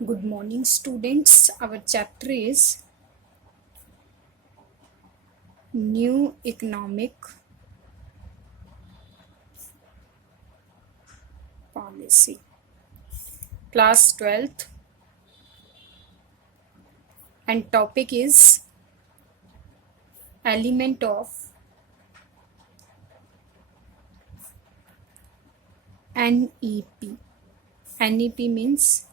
Good morning, students. Our chapter is New Economic Policy. Class 12th, and topic is element of NEP. NEP means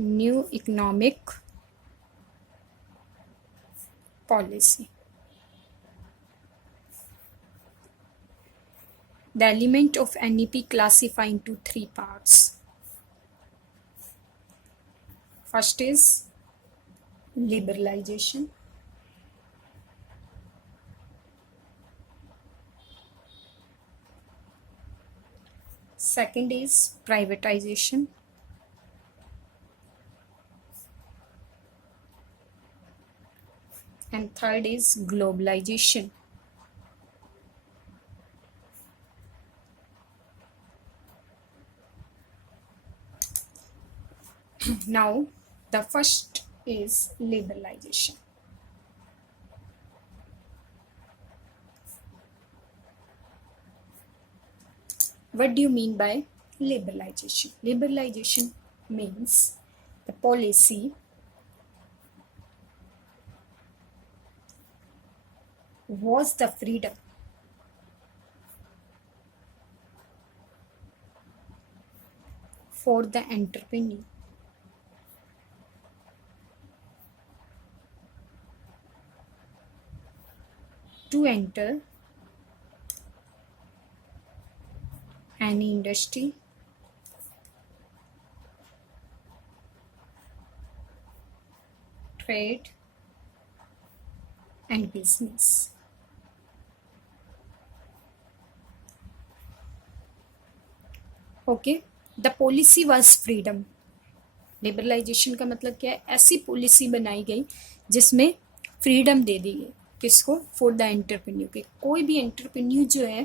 New Economic Policy. The element of NEP classify into three parts. First is liberalization. Second is privatization. And third is globalization. Now, the first is liberalization. What do you mean by liberalization? Liberalization means the policy was the freedom for the entrepreneur to enter any industry, trade, and business. Okay, the policy was freedom. Liberalization का मतलब क्या है? ऐसी policy बनाई गई जिसमें freedom दे दी गई. किसको? फॉर द एंटरप्रेन्योर के. कोई भी एंटरप्रेन्योर जो है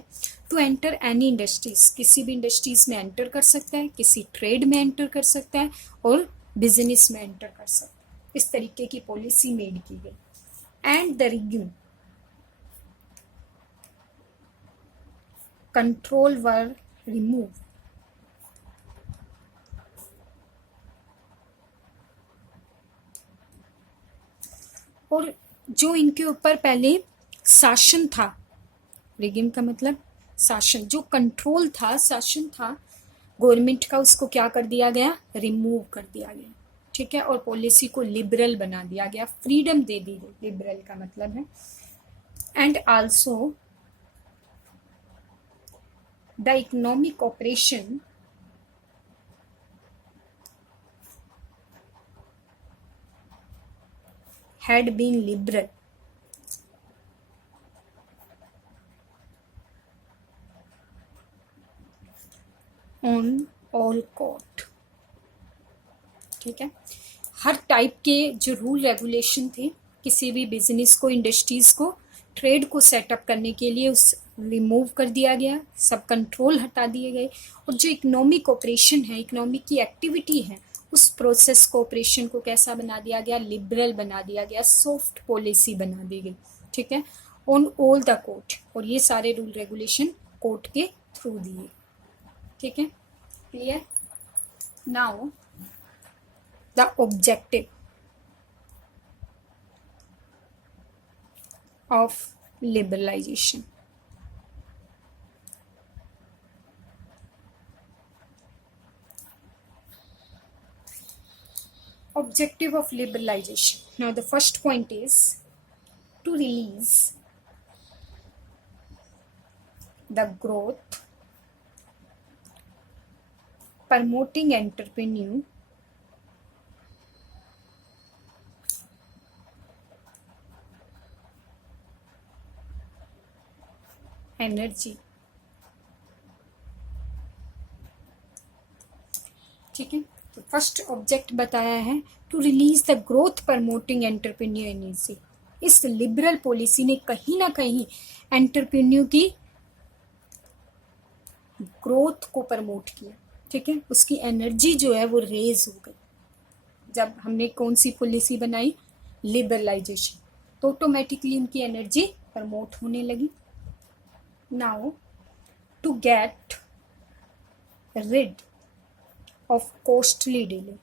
टू एंटर एनी इंडस्ट्रीज, किसी भी इंडस्ट्रीज में एंटर कर सकता है, किसी ट्रेड में एंटर कर सकता है और बिजनेस में एंटर कर सकता है. इस तरीके की पॉलिसी मेड की गई. एंड द रिग्यू कंट्रोल वर रिमूव. और जो इनके ऊपर पहले शासन था, रिगिम का मतलब शासन, जो कंट्रोल था, शासन था गवर्नमेंट का, उसको क्या कर दिया गया? रिमूव कर दिया गया. ठीक है. और पॉलिसी को लिबरल बना दिया गया, फ्रीडम दे दी गई. लिबरल का मतलब है. And also the economic operation had been liberal on all court. ठीक है. हर टाइप के जो रूल रेगुलेशन थे किसी भी बिजनेस को, इंडस्ट्रीज को, ट्रेड को सेटअप करने के लिए उस रिमूव कर दिया गया. सब कंट्रोल हटा दिए गए. और जो इकोनॉमिक ऑपरेशन है, इकोनॉमिक की एक्टिविटी है, उस प्रोसेस को, ऑपरेशन को कैसा बना दिया गया? लिबरल बना दिया गया. सॉफ्ट पॉलिसी बना दी गई. ठीक है. On all the court. और ये सारे रूल रेगुलेशन कोर्ट के थ्रू दिए. ठीक है. Clear. Now the objective of liberalization. Objective of liberalization. Now the first point is to release the growth, promoting entrepreneur, energy. ठीक है. तो फर्स्ट ऑब्जेक्ट बताया है to release the growth promoting entrepreneur energy. इस liberal policy ने कहीं ना कहीं एंटरप्रेन्योर की ग्रोथ को प्रमोट किया. ठीक है. उसकी एनर्जी जो है वो रेज हो गई. जब हमने कौन सी पॉलिसी बनाई, लिबरलाइजेशन, तो ऑटोमेटिकली उनकी एनर्जी प्रमोट होने लगी। Now to get rid of costly dealing,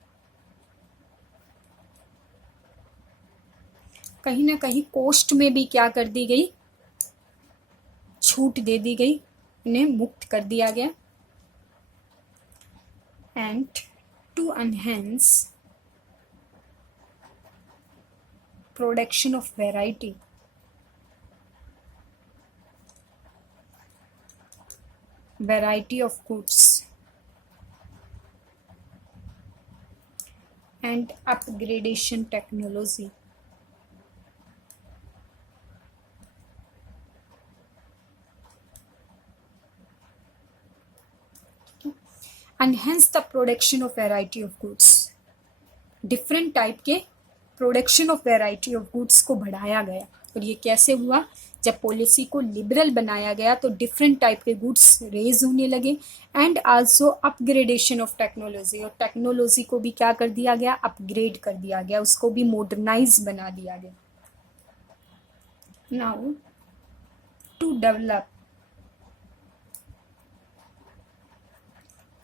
कहीं ना कहीं कॉस्ट में भी क्या कर दी गई, छूट दे दी गई, इन्हें मुक्त कर दिया गया। And to enhance production of variety, of goods and upgradation technology, enhance the production of variety of goods, different type के production of variety of goods को बढ़ाया गया। और ये कैसे हुआ, जब पॉलिसी को लिबरल बनाया गया तो डिफरेंट टाइप के गुड्स रेज होने लगे। And also upgradation of technology, और टेक्नोलॉजी को भी क्या कर दिया गया, अपग्रेड कर दिया गया, उसको भी मॉडर्नाइज बना दिया गया। Now to develop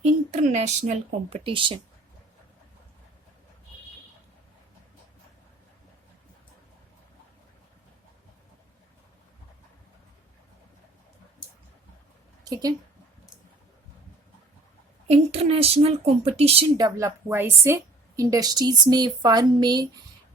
international competition, ठीक है, इंटरनेशनल कंपटीशन डेवलप हुआ। इससे इंडस्ट्रीज में, फार्म में,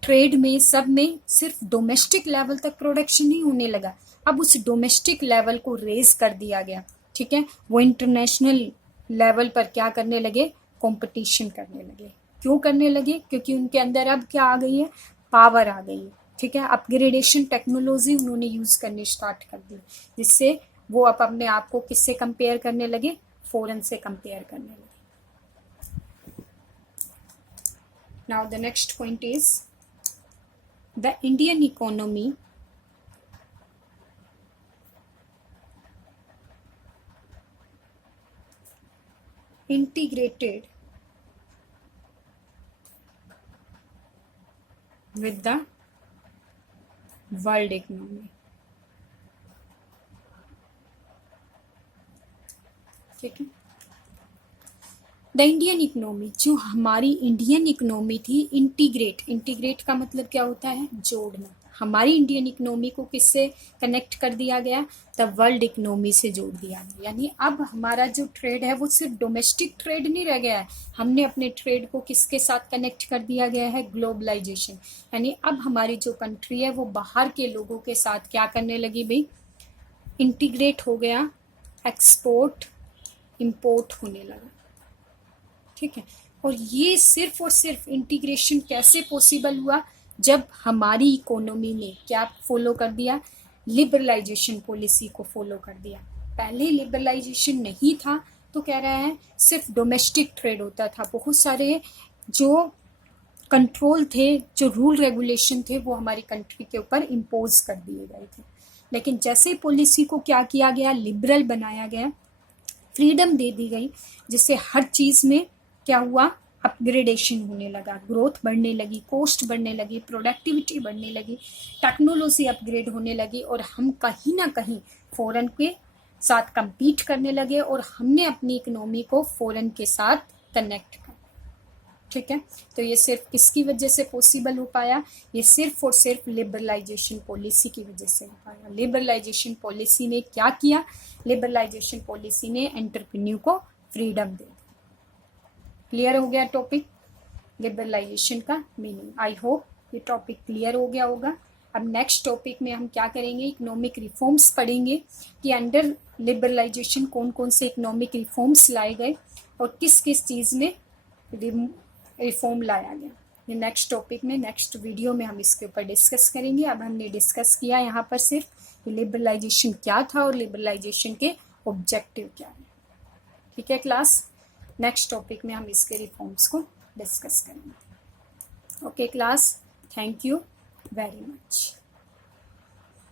ट्रेड में, सब में सिर्फ डोमेस्टिक लेवल तक प्रोडक्शन नहीं होने लगा, अब उस डोमेस्टिक लेवल को रेज कर दिया गया। ठीक है, वो इंटरनेशनल लेवल पर क्या करने लगे, कंपटीशन करने लगे। क्यों करने लगे, क्योंकि उनके अंदर अब क्या आ गई है, पावर आ गई है। ठीक है, अपग्रेडेशन टेक्नोलॉजी उन्होंने यूज करनी स्टार्ट कर दी, जिससे वो अब अपने आप को किससे कंपेयर करने लगे, फॉरेन से कंपेयर करने लगे। Now the next point is the Indian economy integrated with the world economy, ठीक है। द इंडियन इकोनॉमी, जो हमारी इंडियन इकोनॉमी थी, इंटीग्रेट का मतलब क्या होता है, जोड़ना। हमारी इंडियन इकोनॉमी को किससे कनेक्ट कर दिया गया, द वर्ल्ड इकोनॉमी से जोड़ दिया गया। यानी अब हमारा जो ट्रेड है वो सिर्फ डोमेस्टिक ट्रेड नहीं रह गया है, हमने अपने ट्रेड को किसके साथ कनेक्ट कर दिया गया है, ग्लोबलाइजेशन। यानी अब हमारी जो कंट्री है वो बाहर के लोगों के साथ क्या करने लगी भाई, इंटीग्रेट हो गया, एक्सपोर्ट इंपोर्ट होने लगा। ठीक है, और ये सिर्फ और सिर्फ इंटीग्रेशन कैसे पॉसिबल हुआ, जब हमारी इकोनॉमी ने क्या फॉलो कर दिया, लिबरलाइजेशन पॉलिसी को फॉलो कर दिया। पहले लिबरलाइजेशन नहीं था तो कह रहा है सिर्फ डोमेस्टिक ट्रेड होता था, बहुत सारे जो कंट्रोल थे, जो रूल रेगुलेशन थे वो हमारी कंट्री के ऊपर इम्पोज कर दिए गए थे। लेकिन जैसे पॉलिसी को क्या किया गया, लिबरल बनाया गया, फ्रीडम दे दी गई, जिससे हर चीज़ में क्या हुआ, अपग्रेडेशन होने लगा, ग्रोथ बढ़ने लगी, कॉस्ट बढ़ने लगी, प्रोडक्टिविटी बढ़ने लगी, टेक्नोलॉजी अपग्रेड होने लगी, और हम कहीं ना कहीं फॉरेन के साथ compete करने लगे, और हमने अपनी इकोनॉमी को फॉरेन के साथ कनेक्ट कर। ठीक है, तो ये सिर्फ किसकी वजह से पॉसिबल हो पाया, ये सिर्फ और सिर्फ लिबरलाइजेशन पॉलिसी की वजह से हो पाया। लिबरलाइजेशन पॉलिसी ने क्या किया, लिबरलाइजेशन पॉलिसी ने एंटरप्रेन्योर को फ्रीडम दे दी। क्लियर हो गया टॉपिक, लिबरलाइजेशन का मीनिंग। आई होप ये टॉपिक क्लियर हो गया होगा। अब नेक्स्ट टॉपिक में हम क्या करेंगे, इकोनॉमिक रिफॉर्म्स पढ़ेंगे कि अंडर लिबरलाइजेशन कौन कौन से इकोनॉमिक रिफॉर्म्स लाए गए और किस किस चीज़ में रिफॉर्म लाया गया। ये नेक्स्ट टॉपिक में, नेक्स्ट वीडियो में हम इसके ऊपर डिस्कस करेंगे। अब हमने डिस्कस किया यहाँ पर सिर्फ लिबरलाइजेशन क्या था और लिबरलाइजेशन के ऑब्जेक्टिव क्या है। ठीक है क्लास, नेक्स्ट टॉपिक में हम इसके रिफॉर्म्स को डिस्कस करेंगे। Okay class, thank you very much.